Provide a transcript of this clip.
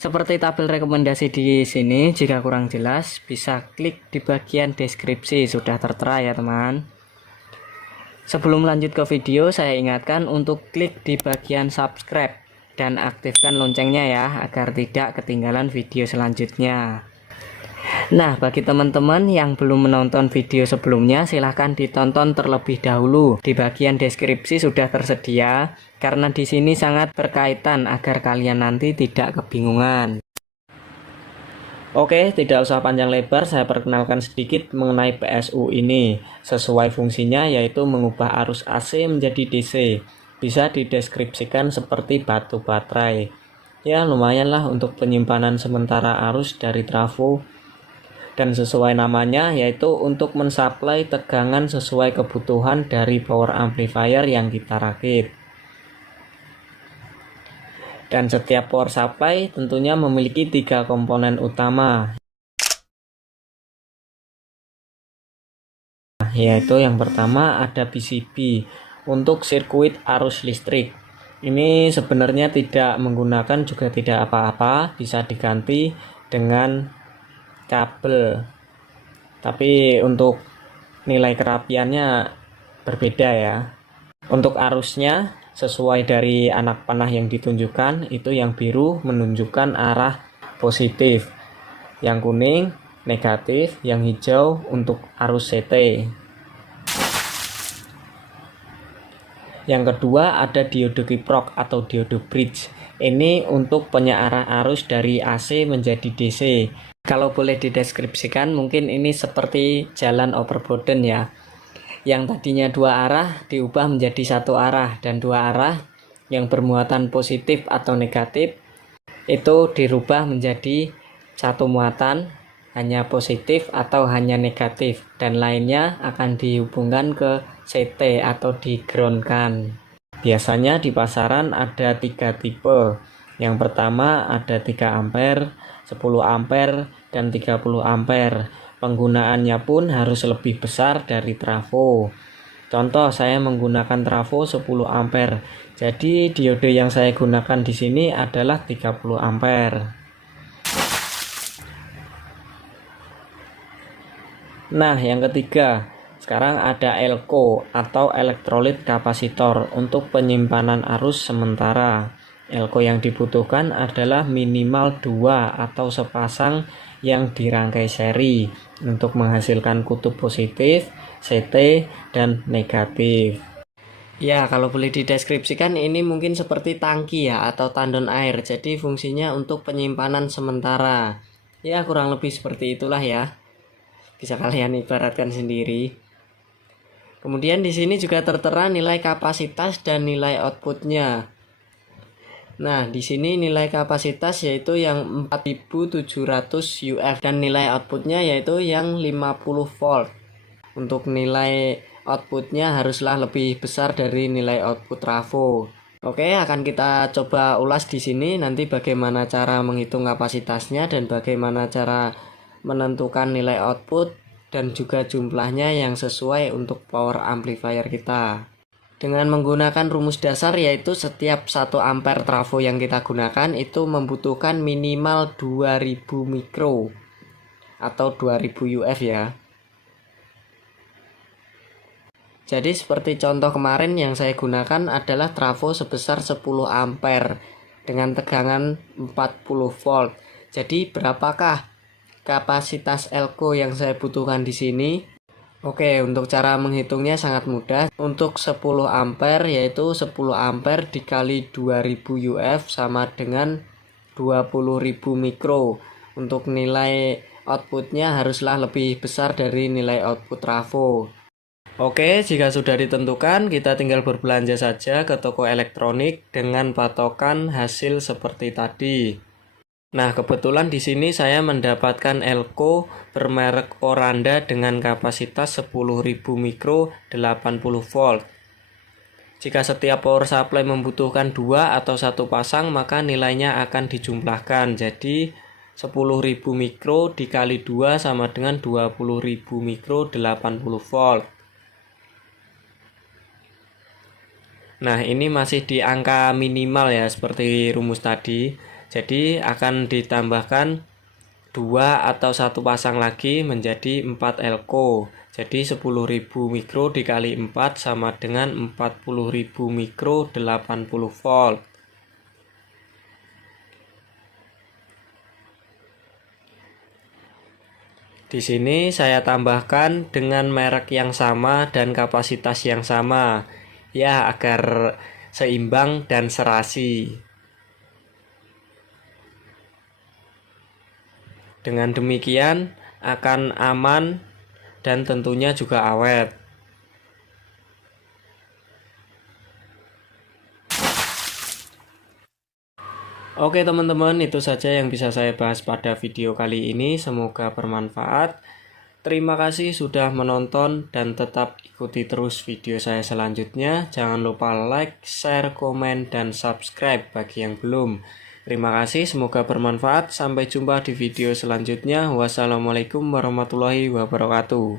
Seperti tabel rekomendasi di sini, jika kurang jelas bisa klik di bagian deskripsi, sudah tertera ya teman. Sebelum lanjut ke video, saya ingatkan untuk klik di bagian subscribe dan aktifkan loncengnya ya, agar tidak ketinggalan video selanjutnya. Nah, bagi teman-teman yang belum menonton video sebelumnya, silahkan ditonton terlebih dahulu. Di bagian deskripsi sudah tersedia, karena di sini sangat berkaitan agar kalian nanti tidak kebingungan. Oke, tidak usah panjang lebar, saya perkenalkan sedikit mengenai PSU ini. Sesuai fungsinya yaitu mengubah arus AC menjadi DC. Bisa dideskripsikan seperti batu baterai. Ya, lumayanlah untuk penyimpanan sementara arus dari trafo. Dan sesuai namanya yaitu untuk mensuplai tegangan sesuai kebutuhan dari power amplifier yang kita rakit. Dan setiap power supply tentunya memiliki 3 komponen utama, yaitu yang pertama ada PCB untuk sirkuit arus listrik. Ini sebenarnya tidak menggunakan juga tidak apa-apa, bisa diganti dengan kabel, tapi untuk nilai kerapiannya berbeda ya. Untuk arusnya sesuai dari anak panah yang ditunjukkan, itu yang biru menunjukkan arah positif, yang kuning negatif, yang hijau untuk arus CT. Yang kedua ada diode kiprok atau diode bridge. Ini untuk penyearah arus dari AC menjadi DC. Kalau boleh dideskripsikan, mungkin ini seperti jalan overburden ya, yang tadinya 2 arah diubah menjadi 1 arah, dan 2 arah yang bermuatan positif atau negatif itu dirubah menjadi 1 muatan hanya positif atau hanya negatif, dan lainnya akan dihubungkan ke CT atau di-groundkan. Biasanya di pasaran ada 3 tipe. Yang pertama ada 3 ampere, 10 ampere, dan 30 ampere. Penggunaannya pun harus lebih besar dari trafo. Contoh, saya menggunakan trafo 10 ampere. Jadi diode yang saya gunakan di sini adalah 30 ampere. Nah, yang ketiga, sekarang ada ELCO atau elektrolit kapasitor untuk penyimpanan arus sementara. ELCO yang dibutuhkan adalah minimal 2 atau sepasang yang dirangkai seri untuk menghasilkan kutub positif, CT, dan negatif. Ya, kalau boleh dideskripsikan, ini mungkin seperti tangki ya atau tandon air. Jadi fungsinya untuk penyimpanan sementara. Ya, kurang lebih seperti itulah ya. Bisa kalian ibaratkan sendiri. Kemudian di sini juga tertera nilai kapasitas dan nilai outputnya. Nah, di sini nilai kapasitas yaitu yang 4700 UF dan nilai outputnya yaitu yang 50 volt. Untuk nilai outputnya haruslah lebih besar dari nilai output trafo. Oke, akan kita coba ulas di sini nanti bagaimana cara menghitung kapasitasnya dan bagaimana cara menentukan nilai output dan juga jumlahnya yang sesuai untuk power amplifier kita. Dengan menggunakan rumus dasar yaitu setiap 1 ampere trafo yang kita gunakan itu membutuhkan minimal 2000 mikro atau 2000 UF ya. Jadi seperti contoh kemarin yang saya gunakan adalah trafo sebesar 10 ampere dengan tegangan 40 volt. Jadi berapakah kapasitas ELCO yang saya butuhkan di sini? Oke, untuk cara menghitungnya sangat mudah. Untuk 10 ampere yaitu 10 ampere dikali 2000 UF sama dengan 20.000 mikro. Untuk nilai outputnya haruslah lebih besar dari nilai output trafo. Oke, jika sudah ditentukan, kita tinggal berbelanja saja ke toko elektronik dengan patokan hasil seperti tadi. Nah, kebetulan di sini saya mendapatkan ELCO bermerek Oranda dengan kapasitas 10.000 mikro 80 volt. Jika setiap power supply membutuhkan 2 atau 1 pasang, maka nilainya akan dijumlahkan. Jadi 10.000 mikro dikali 2 sama dengan 20.000 mikro 80 volt. Nah, ini masih di angka minimal ya, seperti rumus tadi. Jadi akan ditambahkan 2 atau 1 pasang lagi menjadi 4 elko. Jadi 10.000 mikro dikali 4 sama dengan 40.000 mikro 80 volt. Di sini saya tambahkan dengan merek yang sama dan kapasitas yang sama, ya agar seimbang dan serasi. Dengan demikian akan aman dan tentunya juga awet. Oke teman-teman, itu saja yang bisa saya bahas pada video kali ini. Semoga bermanfaat. Terima kasih sudah menonton dan tetap ikuti terus video saya selanjutnya. Jangan lupa like, share, komen, dan subscribe bagi yang belum. Terima kasih, semoga bermanfaat. Sampai jumpa di video selanjutnya. Wassalamualaikum warahmatullahi wabarakatuh.